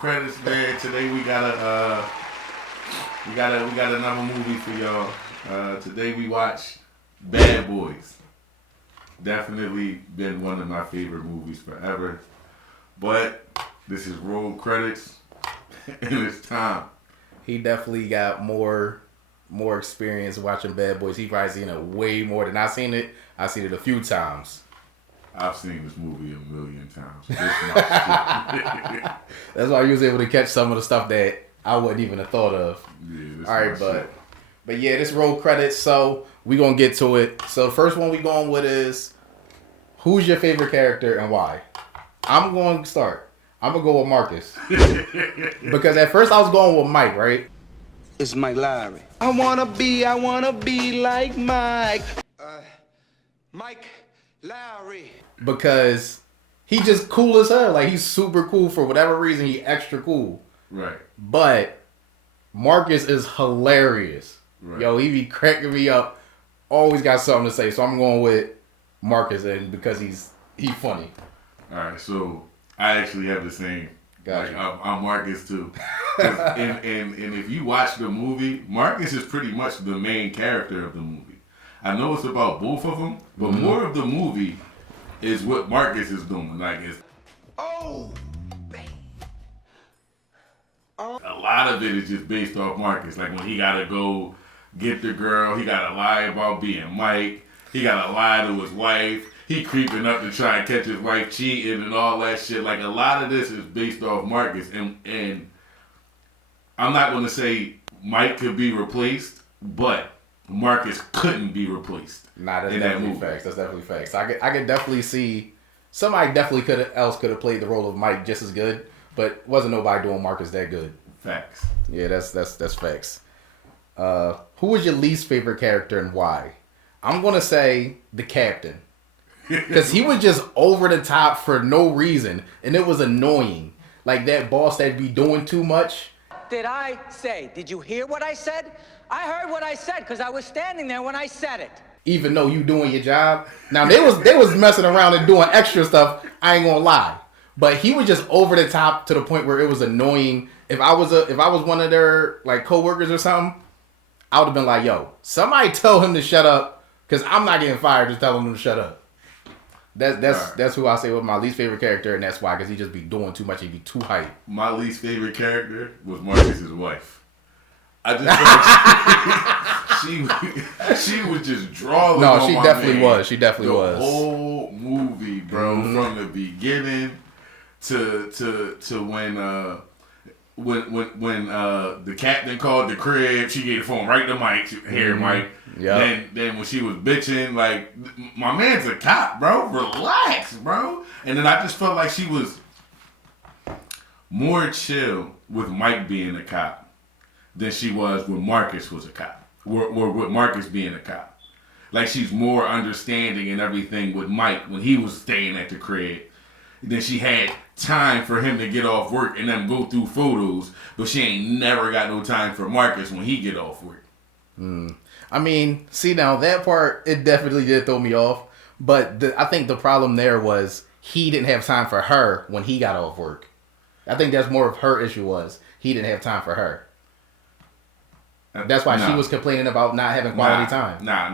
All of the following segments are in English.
credits, man. Today we got another movie for y'all. Today we watch Bad Boys. Definitely been one of my favorite movies forever. But this is roll credits, and it's time. He definitely got more experience watching Bad Boys. He probably seen it way more than I've seen it. I've seen it a few times. I've seen this movie a million times. This my shit. That's why he was able to catch some of the stuff that I wouldn't even have thought of. Yeah, all right, but yeah, this roll credits. So we gonna get to it. So the first one we going with is, who's your favorite character and why? I'm going to start. I'm gonna go with Marcus because at first I was going with Mike, right? It's Mike Lowry. I wanna be like Mike. Mike Lowry. Because he just cool as hell. Like, he's super cool for whatever reason. He extra cool. Right. But Marcus is hilarious. Right. Yo, he be cracking me up. Always got something to say. So I'm going with Marcus, and because he's funny. All right. So I actually have the same. Gotcha. Like, I'm Marcus too. and if you watch the movie, Marcus is pretty much the main character of the movie. I know it's about both of them, but more of the movie is what Marcus is doing. Like, it's a lot of it is just based off Marcus. Like, when he gotta go get the girl, he gotta lie about being Mike. He gotta lie to his wife. He creeping up to try and catch his wife cheating and all that shit. Like, a lot of this is based off Marcus. And I'm not gonna say Mike could be replaced, but Marcus couldn't be replaced. Nah, that's definitely facts. That's definitely facts. I could definitely see somebody definitely could have played the role of Mike just as good, but wasn't nobody doing Marcus that good. Facts. Yeah, that's facts. Who was your least favorite character and why? I'm gonna say the captain, because he was just over the top for no reason, and it was annoying. Like, that boss that'd be doing too much. Did I say? Did you hear what I said? I heard what I said because I was standing there when I said it. Even though you doing your job. Now, they was messing around and doing extra stuff. I ain't gonna lie, but he was just over the top to the point where it was annoying. If I was one of their like coworkers or something, I would have been like, "Yo, somebody tell him to shut up," because I'm not getting fired just telling him to shut up. That's who I say was my least favorite character, and that's why, because he just be doing too much. He be too hype. My least favorite character was Marcus's wife. I just felt she was just drawing. No, she definitely was. She definitely was. The whole movie, bro, from the beginning to when the captain called the crib, she gave the phone right to Mike. Here, Mike. Yeah. Then when she was bitching, like, my man's a cop, bro. Relax, bro. And then I just felt like she was more chill with Mike being a cop than she was when Marcus was a cop, or with Marcus being a cop. Like, she's more understanding and everything with Mike when he was staying at the crib. Then she had time for him to get off work and then go through photos, but she ain't never got no time for Marcus when he get off work. I mean, see, now that part, it definitely did throw me off, but I think the problem there was he didn't have time for her when he got off work. I think that's more of her issue, was he didn't have time for her. That's why she was complaining about not having quality time. Nah.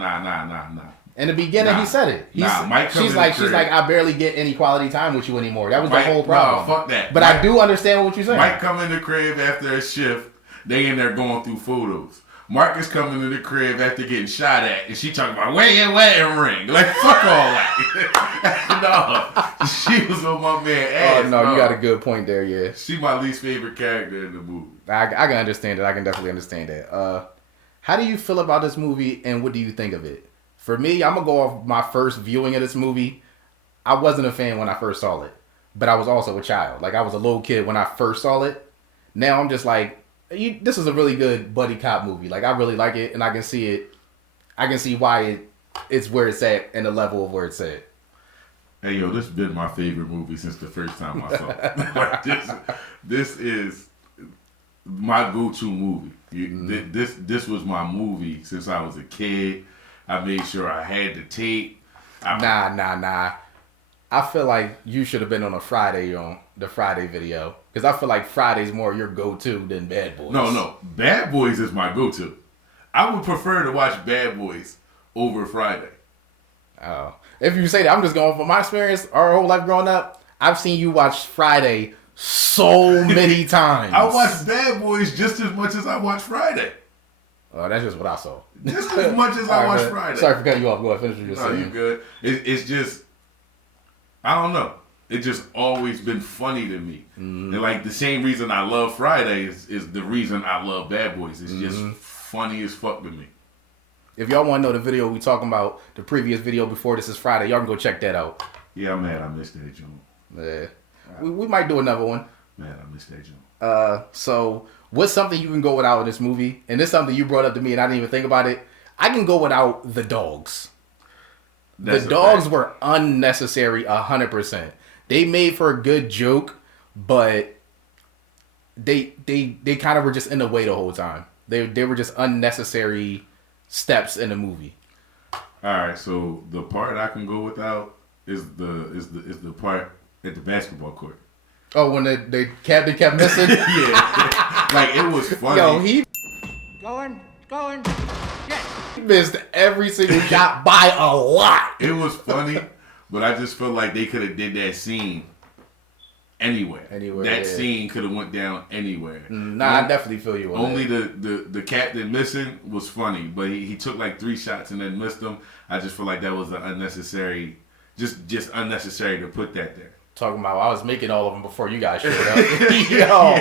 In the beginning, he said it. She's like, I barely get any quality time with you anymore. That was the whole problem. No, fuck that. But Mike, I do understand what you're saying. Mike come in the crib after a shift. They in there going through photos. Marcus coming to the crib after getting shot at, and she talking about, where your wedding ring? Like, fuck all that. No, she was on my man ass. Oh, no, you got a good point there, yeah. She my least favorite character in the movie. I can understand it. I can definitely understand that. How do you feel about this movie, and what do you think of it? For me, I'm going to go off my first viewing of this movie. I wasn't a fan when I first saw it, but I was also a child. Like, I was a little kid when I first saw it. Now I'm just like, this is a really good buddy cop movie. Like, I really like it, and I can see it. I can see why it's where it's at and the level of where it's at. Hey, yo, this has been my favorite movie since the first time I saw it. Like, this is my go-to movie. This was my movie since I was a kid. I made sure I had the tape. Nah. I feel like you should have been on the Friday video. Because I feel like Friday's more your go-to than Bad Boys. No. Bad Boys is my go-to. I would prefer to watch Bad Boys over Friday. Oh. If you say that, I'm just going from my experience, our whole life growing up, I've seen you watch Friday so many times. I watch Bad Boys just as much as I watch Friday. Oh, that's just what I saw. Just as much as I watch man. Friday. Sorry for cutting you off. Go ahead, finish what you're saying. No, you good. It's just, I don't know. It's just always been funny to me. Mm-hmm. And like the same reason I love Friday is the reason I love Bad Boys. It's just funny as fuck to me. If y'all want to know the video we talking about, the previous video before This Is Friday, y'all can go check that out. Yeah, I'm mad I missed that joint. Yeah. We might do another one. Man, I missed that joint. So what's something you can go without in this movie? And this is something you brought up to me and I didn't even think about it. I can go without the dogs. The dogs were unnecessary 100%. They made for a good joke, but they kind of were just in the way the whole time. They were just unnecessary steps in the movie. All right, so the part I can go without is the part at the basketball court. Oh, when the captain kept missing? Yeah. Like, it was funny. Yo, he Going. Yes. missed every single shot by a lot. It was funny, but I just feel like they could have did that scene anywhere. That scene could have went down anywhere. Nah, I definitely feel you on Only that. the captain missing was funny, but he took like 3 shots and then missed them. I just feel like that was an unnecessary, just unnecessary to put that there. Talking about, I was making all of them before you guys showed up. Yo,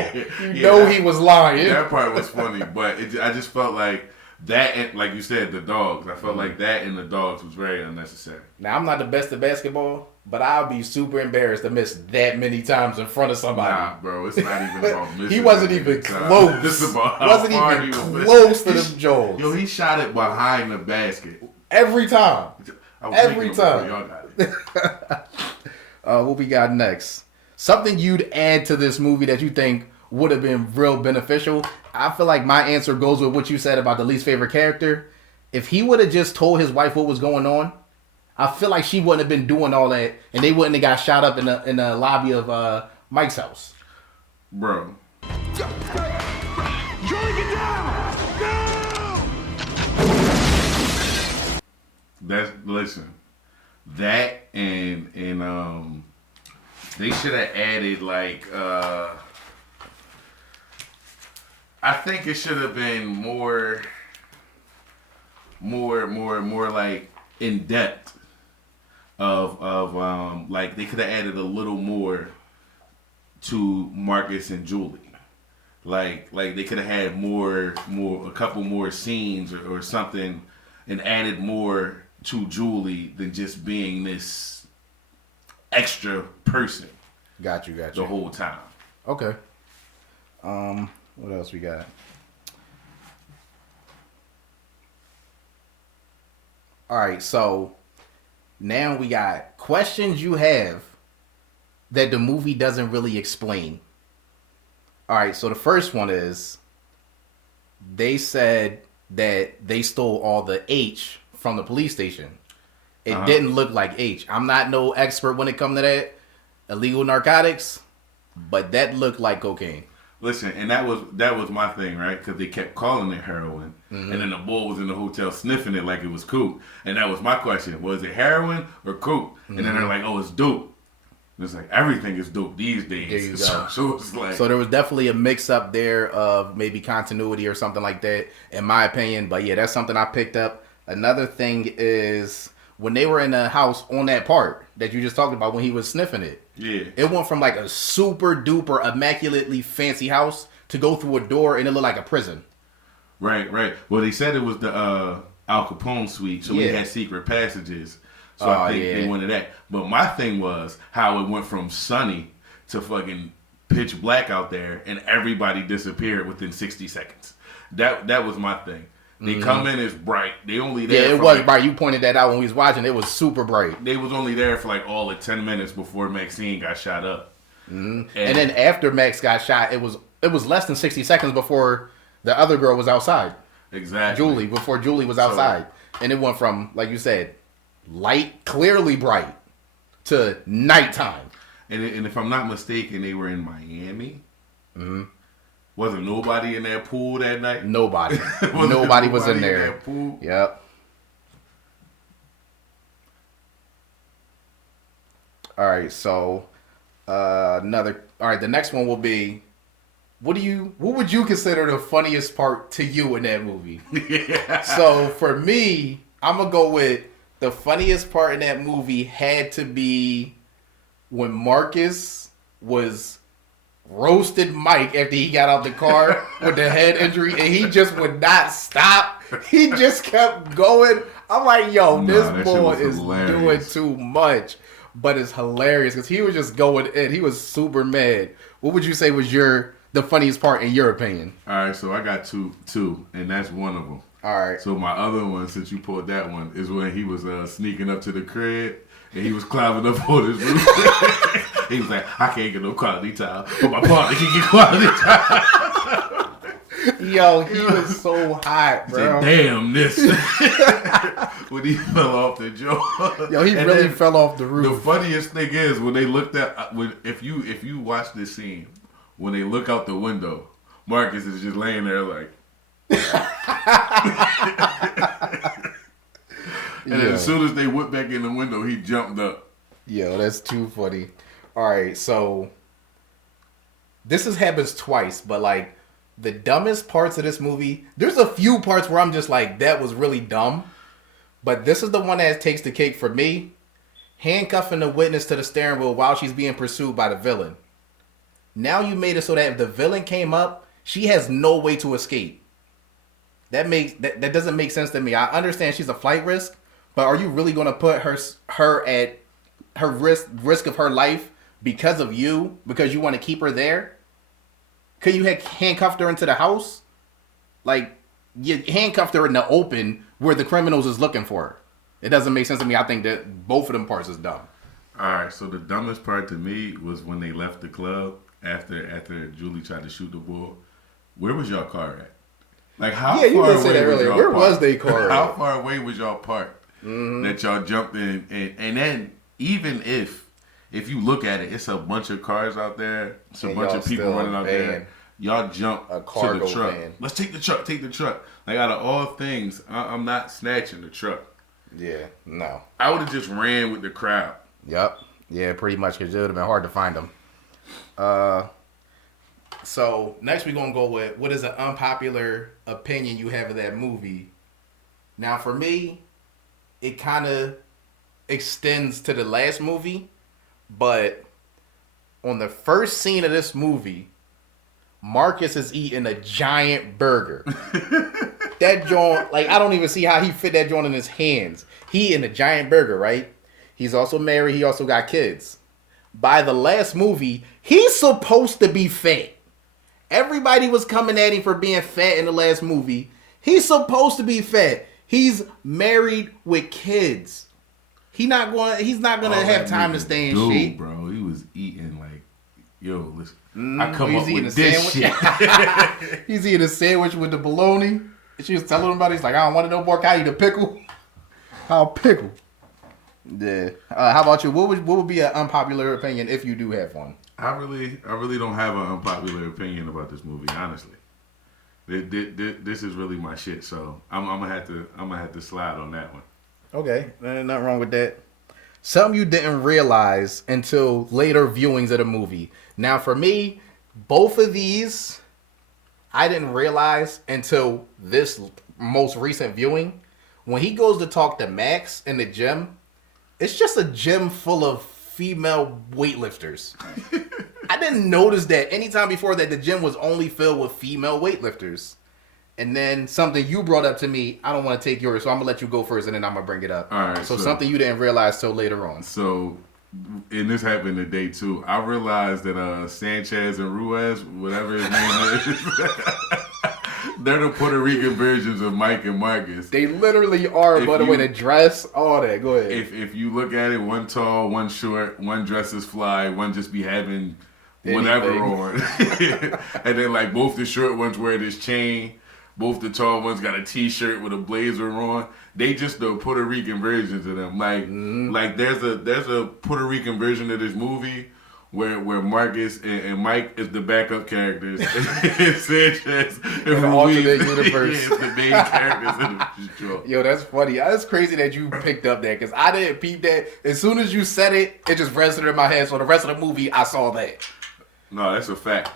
you know he was lying. That part was funny, but I just felt like that, and like you said, the dogs. I felt like that and the dogs was very unnecessary. Now, I'm not the best at basketball, but I'll be super embarrassed to miss that many times in front of somebody. Nah, bro, it's not even about missing. He wasn't even close. This is about how wasn't far even he was close to them Joels. Yo, he shot it behind the basket. Every time. I was Every thinking, time. Y'all got it. What we got next? Something you'd add to this movie that you think would have been real beneficial. I feel like my answer goes with what you said about the least favorite character. If he would have just told his wife what was going on, I feel like she wouldn't have been doing all that, and they wouldn't have got shot up in the lobby of Mike's house. Bro. Joey, get down! No! Listen. That and they should have added like I think it should have been more like in depth of like they could have added a little more to Marcus and Julie. Like they could have had a couple more scenes or something and added more to Julie than just being this extra person. Got you. The whole time. Okay. What else we got? All right, so now we got questions you have that the movie doesn't really explain. All right, so the first one is they said that they stole all the H from the police station. It didn't look like H. I'm not no expert when it comes to that, illegal narcotics, but that looked like cocaine. Listen, and that was my thing, right? Because they kept calling it heroin, and then the boy was in the hotel sniffing it like it was coke, and that was my question: was it heroin or coke? And then they're like, "Oh, it's dope." And it's like everything is dope these days. There you go. So it's like, so there was definitely a mix up there of maybe continuity or something like that, in my opinion. But yeah, that's something I picked up. Another thing is when they were in the house on that part that you just talked about when he was sniffing it. Yeah. It went from like a super duper immaculately fancy house to go through a door and it looked like a prison. Right. Well, they said it was the Al Capone suite, so we had secret passages. So I think they wanted that. But my thing was how it went from sunny to fucking pitch black out there and everybody disappeared within 60 seconds. That was my thing. They come in as bright. They only there. Yeah, it was bright. You pointed that out when we was watching. It was super bright. They was only there for like all of 10 minutes before Maxine got shot up. And then after Max got shot, it was less than 60 seconds before the other girl was outside. Exactly. Before Julie was outside. And it went from, like you said, light, clearly bright, to nighttime. And if I'm not mistaken, they were in Miami. Wasn't nobody in that pool that night? Nobody. Nobody was in there. That pool? Yep. All right, so all right, the next one will be, what would you consider the funniest part to you in that movie? Yeah. So for me, I'm gonna go with the funniest part in that movie had to be when Marcus was roasted Mike after he got out the car with the head injury, and he just would not stop. He just kept going. I'm like, yo, this boy is doing too much. But it's hilarious because he was just going in. He was super mad. What would you say was the funniest part in your opinion? All right, so I got two, and that's one of them. All right. So my other one, since you pulled that one, is when he was sneaking up to the crib and he was climbing up on his roof. He was like, I can't get no quality time, but my partner can get quality time. Yo, he was so hot, bro. Said, damn this. When he fell off the jaw. Yo, he really fell off the roof. The funniest thing is when they looked at if you watch this scene, when they look out the window, Marcus is just laying there like. And then as soon as they went back in the window, he jumped up. Yo, that's too funny. All right, so this happens twice, but like the dumbest parts of this movie, there's a few parts where I'm just like, that was really dumb. But this is the one that takes the cake for me. Handcuffing the witness to the steering wheel while she's being pursued by the villain. Now you made it so that if the villain came up, she has no way to escape. That doesn't make sense to me. I understand she's a flight risk, but are you really going to put her at her risk of her life because of you? Because you want to keep her there? Could you have handcuffed her into the house? Like, you handcuffed her in the open where the criminals is looking for her. It doesn't make sense to me. I think that both of them parts is dumb. All right, so the dumbest part to me was when they left the club after Julie tried to shoot the bull. Where was y'all car at? Like, how you far did say that away earlier. was Where y'all was parked? they car How at? far away was y'all parked that y'all jumped in? And then even if you look at it, it's a bunch of cars out there. It's a bunch of people running out there. Y'all jump to the truck. Van. Let's take the truck. Take the truck. Like, out of all things, I'm not snatching the truck. Yeah, no. I would have just ran with the crowd. Yep. Yeah, pretty much, because it would have been hard to find them. So, next we're going to go with, what is an unpopular opinion you have of that movie? Now, for me, it kind of extends to the last movie, but on the first scene of this movie, Marcus is eating a giant burger. That joint, like, I don't even see how he fit that joint in his hands. He eating a giant burger, right? He's also married. He also got kids. By the last movie, he's supposed to be fat. Everybody was coming at him for being fat in the last movie. He's supposed to be fat. He's married with kids. He's not gonna have time to stay in shape, bro. He was eating like, yo, listen. I come up eating with this shit. He's eating a sandwich with the bologna. She was telling him about it. He's like, I don't want to know more. Can I eat a pickle? I'll pickle. Yeah. How about you? What would be an unpopular opinion if you do have one? I really don't have an unpopular opinion about this movie, honestly. This is really my shit, so I'm gonna have to slide on that one. Okay, nothing wrong with that. Something you didn't realize until later viewings of the movie. Now, for me, both of these I didn't realize until this most recent viewing. When he goes to talk to Max in the gym, it's just a gym full of female weightlifters. I didn't notice that anytime before that the gym was only filled with female weightlifters. And then something you brought up to me, I don't want to take yours, so I'm going to let you go first and then I'm going to bring it up. All right. So something you didn't realize till later on. So, and this happened today too. I realized that Sanchez and Ruiz, whatever his name is, they're the Puerto Rican versions of Mike and Marcus. They literally are, by the way, the dress, all that. Go ahead. If you look at it, one tall, one short, one dresses fly, one just be having whatever on. And then like both the short ones wear this chain. Both the tall ones got a t-shirt with a blazer on. They just the Puerto Rican versions of them. Like there's a Puerto Rican version of this movie where Marcus and Mike is the backup characters, and Sanchez In the alternate universe. is the main characters in the show. Yo, that's funny. That's crazy that you picked up that because I didn't peep that. As soon as you said it, it just registered in my head. So the rest of the movie, I saw that. No, that's a fact.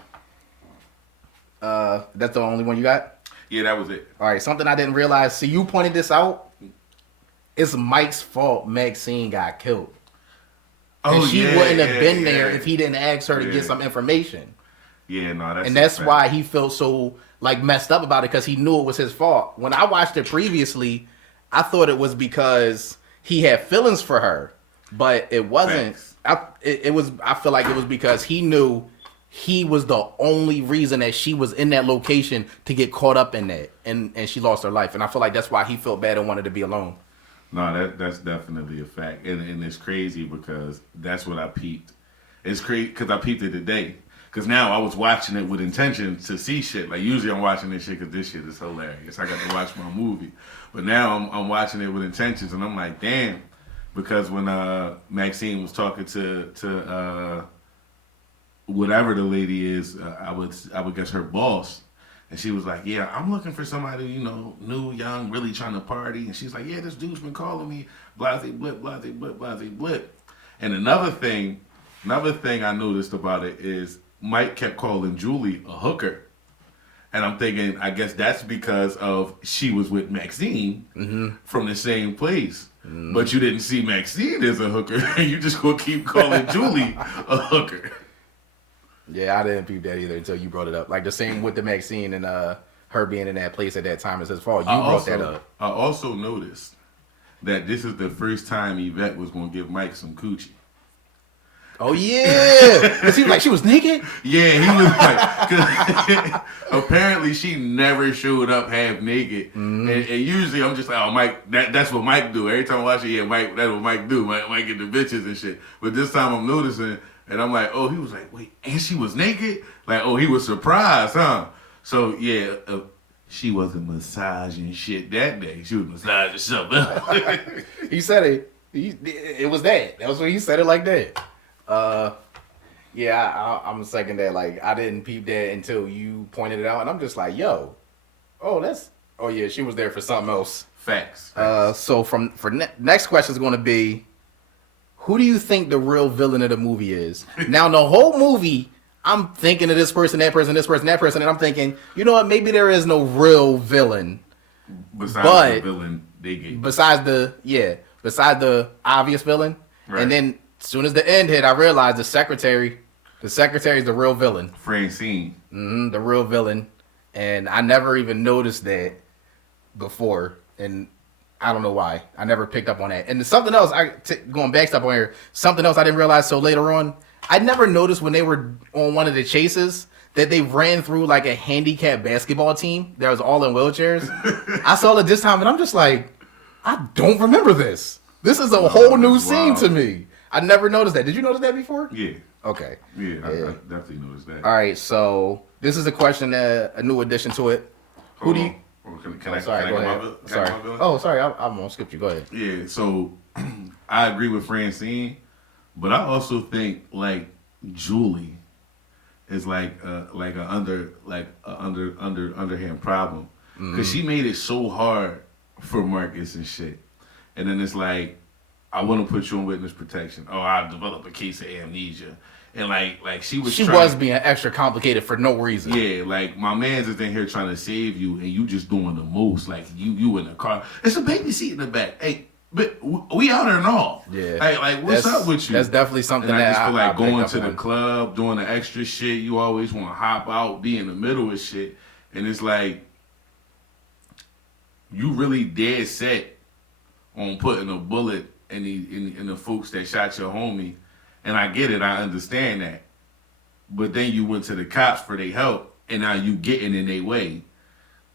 That's the only one you got? Yeah, that was it. All right, something I didn't realize. See, you pointed this out. It's Mike's fault Maxine got killed. And she wouldn't have been there if he didn't ask her to get some information. Yeah, no, that's why he felt so like messed up about it because he knew it was his fault. When I watched it previously, I thought it was because he had feelings for her, but it wasn't. It was. I feel like it was because he knew he was the only reason that she was in that location to get caught up in that, and she lost her life. And I feel like that's why he felt bad and wanted to be alone. No, that's definitely a fact, and it's crazy because that's what I peeped. It's crazy because I peeped it today. Because now I was watching it with intention to see shit. Like usually I'm watching this shit because this shit is hilarious. I got to watch my movie, but now I'm watching it with intentions, and I'm like, damn. Because when Maxine was talking to whatever the lady is, I would guess her boss. And she was like, yeah, I'm looking for somebody, new, young, really trying to party. And she's like, yeah, this dude's been calling me, blase, blip, blase, blip, blase, blip. And another thing I noticed about it is Mike kept calling Julie a hooker. And I'm thinking, I guess that's because of she was with Maxine from the same place. Mm-hmm. But you didn't see Maxine as a hooker. You just gonna keep calling Julie a hooker. Yeah, I didn't peep that either until you brought it up. Like the same with the Maxine and her being in that place at that time is his fault. You brought that up. I also noticed that this is the first time Yvette was going to give Mike some coochie. Oh, yeah. It seemed like she was naked? Yeah, he was like, cause apparently she never showed up half naked. Mm-hmm. And usually I'm just like, oh, Mike, that's what Mike do. Every time I watch it, yeah, Mike, that's what Mike do. Mike get the bitches and shit. But this time I'm noticing... And I'm like, oh, he was like, wait, and she was naked? Like, oh, he was surprised, huh? So, yeah, she wasn't massaging shit that day. She was massaging something else. He said it. It was that. That was when he said it like that. Yeah, I'm second that. Like, I didn't peep that until you pointed it out. And I'm just like, yo, oh, yeah, she was there for something else. Facts. So next question is going to be, who do you think the real villain of the movie is? Now, the whole movie, I'm thinking of this person, that person, this person, that person, and I'm thinking, you know what? Maybe there is no real villain. Besides the villain they gave. Besides the obvious villain. Right. And then, as soon as the end hit, I realized the secretary is the real villain. Francine. The real villain. And I never even noticed that before. And I don't know why. I never picked up on that. And something else, going back up on here, something else I didn't realize till later on, I never noticed when they were on one of the chases that they ran through like a handicapped basketball team that was all in wheelchairs. I saw it this time and I'm just like, I don't remember this. This is a whole new scene to me. I never noticed that. Did you notice that before? Yeah. Okay. Yeah, I definitely noticed that. All right, so this is a question, a new addition to it. Who do you... Can I go ahead. Sorry, I'm gonna skip you. Go ahead. Yeah, so I agree with Francine, but I also think like Julie is like an underhand problem because she made it so hard for Marcus and shit, and then it's like I want to put you on witness protection. Oh, I developed a case of amnesia. And like she was being extra complicated for no reason. Yeah, like my man's is in here trying to save you, and you just doing the most. Like you in the car. It's a baby seat in the back. Hey, but we out there and all. Yeah. Like what's up with you? That's definitely something and that I just feel like going to the on. club, doing the extra shit. You always want to hop out, be in the middle of shit, and it's like you really dead set on putting a bullet in the folks that shot your homie. And I get it, I understand that. But then you went to the cops for their help, and now you getting in their way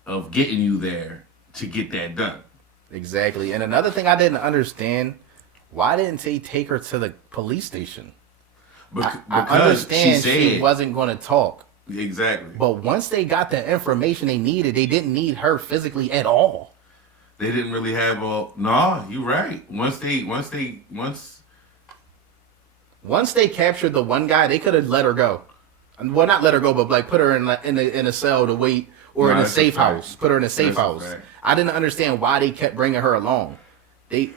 of getting you there to get that done. Exactly. And another thing I didn't understand, why didn't they take her to the police station? Because I understand she wasn't going to talk. Exactly. But once they got the information they needed, they didn't need her physically at all. They didn't really have all... No, you're right. Once Once they captured the one guy, they could have let her go. Well, not let her go, but like put her in a cell to wait, or in a safe house. Put her in a safe house. I didn't understand why they kept bringing her along. I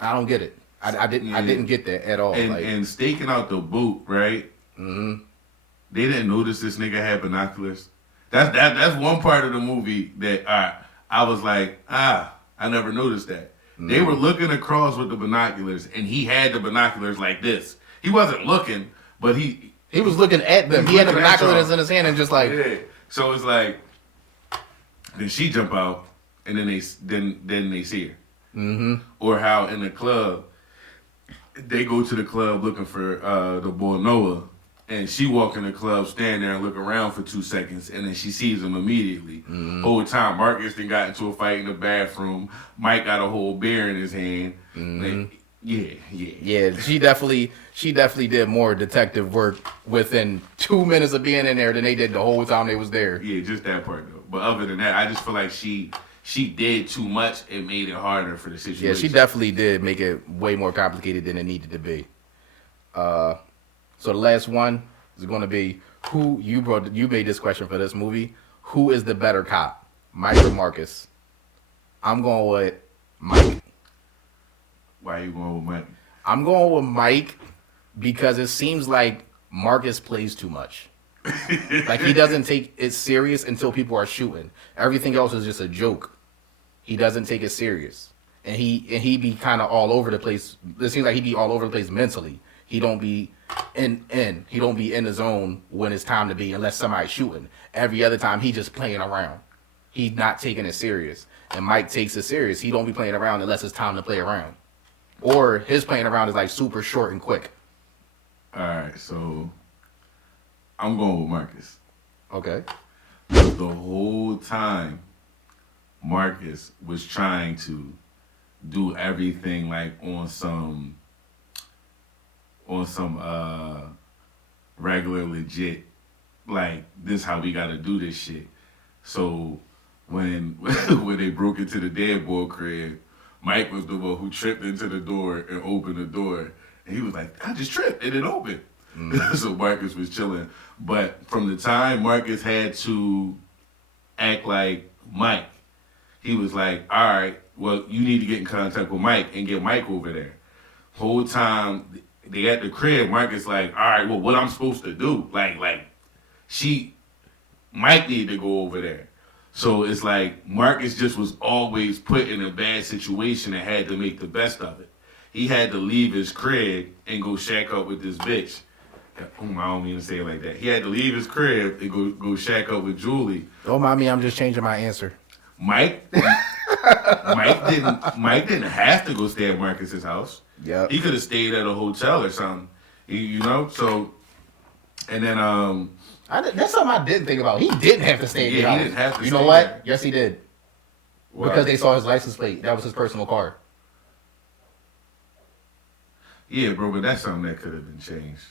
don't get it. I didn't get that at all. And staking out the boot, right? Mm-hmm. They didn't notice this nigga had binoculars. That's one part of the movie that I was like, I never noticed that. Mm-hmm. They were looking across with the binoculars, and he had the binoculars like this. He wasn't looking, but he was looking at them. He had the binoculars in his hand and just like. Yeah. So it's like, then she jump out, and then they see her. Mm-hmm. Or how in the club, they go to the club looking for the boy Noah, and she walk in the club, stand there and look around for 2 seconds, and then she sees him immediately. Mm-hmm. Whole time, Marcus then got into a fight in the bathroom. Mike got a whole beer in his hand. Mm-hmm. Like, yeah. She definitely did more detective work within 2 minutes of being in there than they did the whole time they was there. Yeah, just that part though. But other than that, I just feel like she did too much. It made it harder for the situation. Yeah, she definitely did make it way more complicated than it needed to be. So the last one is going to be you made this question for this movie. Who is the better cop, Mike or Marcus? I'm going with Mike. Why are you going with Mike? I'm going with Mike because it seems like Marcus plays too much. Like he doesn't take it serious until people are shooting. Everything else is just a joke. He doesn't take it serious, and he be kind of all over the place. It seems like he be all over the place mentally. He don't be he don't be in the zone when it's time to be unless somebody's shooting. Every other time he just playing around. He's not taking it serious. And Mike takes it serious. He don't be playing around unless it's time to play around. Or his playing around is like super short and quick. All right, so I'm going with Marcus. Okay. But the whole time, Marcus was trying to do everything like on some regular legit, like this how we gotta do this shit. So when they broke into the dead boy crib, Mike was the one who tripped into the door and opened the door. And he was like, I just tripped and it opened. Mm-hmm. So Marcus was chilling. But from the time Marcus had to act like Mike, he was like, all right, well, you need to get in contact with Mike and get Mike over there. Whole time they at the crib, Marcus like, all right, well, what I'm supposed to do? Mike need to go over there. So it's like Marcus just was always put in a bad situation and had to make the best of it. He had to leave his crib and go shack up with this bitch. I don't mean to say it like that. He had to leave his crib and go shack up with Julie. Don't mind me, I'm just changing my answer. Mike didn't have to go stay at Marcus's house. Yeah. He could have stayed at a hotel or something. You know? So, and then that's something I didn't think about. He didn't have to stay at the house. He didn't have to You stay know what? there. Yes, he did. What? Because they saw his license plate. That was his personal car. Yeah, bro, but that's something that could have been changed.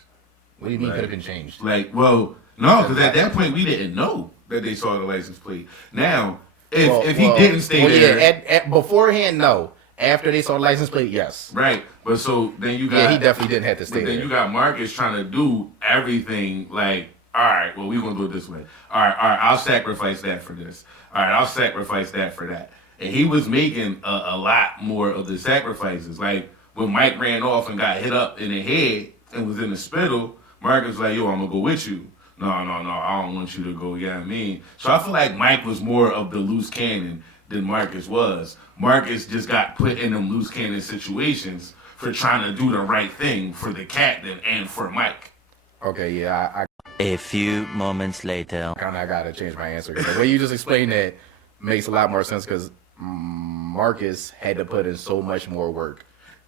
What do you mean could have been changed? Like, well, no, because at that point we didn't know that they saw the license plate. Now, if he didn't stay there, yeah, beforehand, no. After they saw the license plate, yes. Right, but so then you got he definitely didn't have to stay but there. then you got Marcus trying to do everything like, all right, well, we're gonna do it this way. All right, I'll sacrifice that for this. All right, I'll sacrifice that for that. And he was making a lot more of the sacrifices. Like when Mike ran off and got hit up in the head and was in the spittle, Marcus was like, yo, I'm gonna go with you. No, I don't want you to go, you know what I mean? So I feel like Mike was more of the loose cannon than Marcus was. Marcus just got put in them loose cannon situations for trying to do the right thing for the captain and for Mike. Okay, yeah, A few moments later. I gotta change my answer. The way you just explained that makes a lot more sense because Marcus had to put in so much more work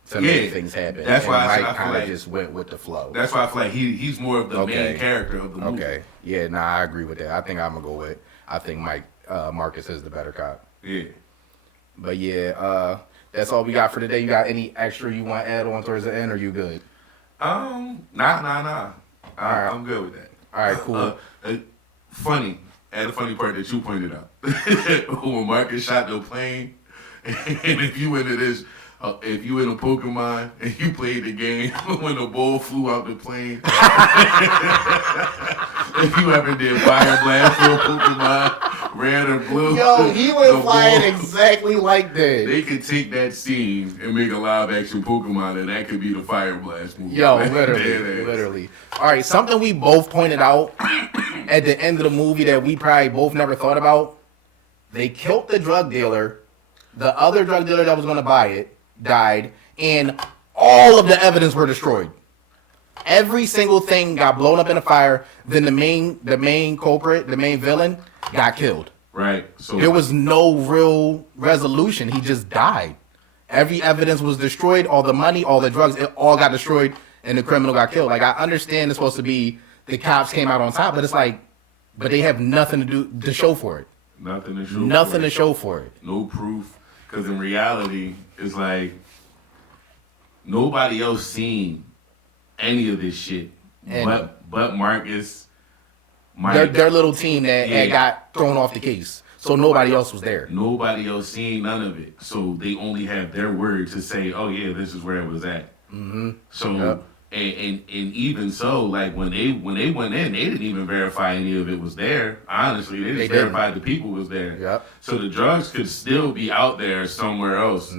to make things happen. That's why Mike kind of like, just went with the flow. That's why I feel like he's more of the main character of the movie. Okay, yeah, I agree with that. I think I'm gonna go with. I think Marcus is the better cop. Yeah. But yeah, that's all we got for today. You got any extra you want to add on towards the end, or you good? Nah. I'm good with that. All right, cool. Funny. Add a funny part that you pointed out. When Marcus shot the plane, and if you into this, if you in a Pokemon and you played the game when the ball flew out the plane, if you ever did Fire Blast for a Pokemon, red or blue. Yo, he was flying exactly like that. They could take that scene and make a live action Pokemon, and that could be the Fire Blast movie. Yo, literally. All right, something we both pointed out at the end of the movie that we probably both never thought about. They killed the drug dealer. The other drug dealer that was going to buy it died, and all of the evidence were destroyed. Every single thing got blown up in a fire. Then the main culprit, the main villain, got killed. Right. So there was no real resolution. He just died. Every evidence was destroyed. All the money, all the drugs, it all got destroyed, and the criminal got killed. Like, I understand it's supposed to be the cops came out on top, but it's like, but they have nothing to show for it. Nothing to show for it. No proof. Because in reality, it's like nobody else seen any of this shit but Marcus. Their little team that had got thrown off the case. So nobody else was there. Nobody else seen none of it. So they only have their word to say, oh yeah, this is where it was at. Mm-hmm. So and even so, like when they went in, they didn't even verify any of it was there. Honestly, they just verified the people was there. Yep. So the drugs could still be out there somewhere else,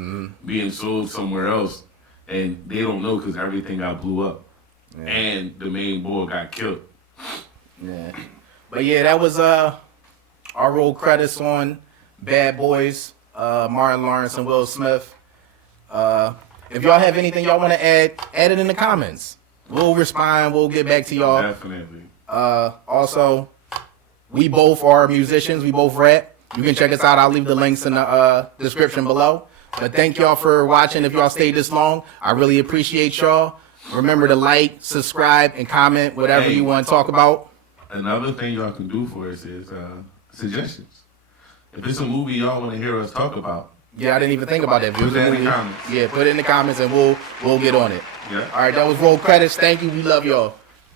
being sold somewhere else, and they don't know because everything got blew up, and the main boy got killed. Yeah, but yeah, that was our roll credits on Bad Boys, Martin Lawrence and Will Smith. If y'all have anything y'all want to add it in the comments. We'll respond. We'll get back to y'all. Definitely. Also, we both are musicians. We both rap. You can check us out. I'll leave the links in the description below. But thank y'all for watching. If y'all stayed this long, I really appreciate y'all. Remember to like, subscribe, and comment whatever you want to talk about. Another thing y'all can do for us is suggestions. If it's a movie y'all want to hear us talk about. Yeah, I didn't even think about that. Put that in the comments. Yeah, put it in the comments and we'll get on it. Yeah. All right, that was Roll Credits. Thank you. We love y'all.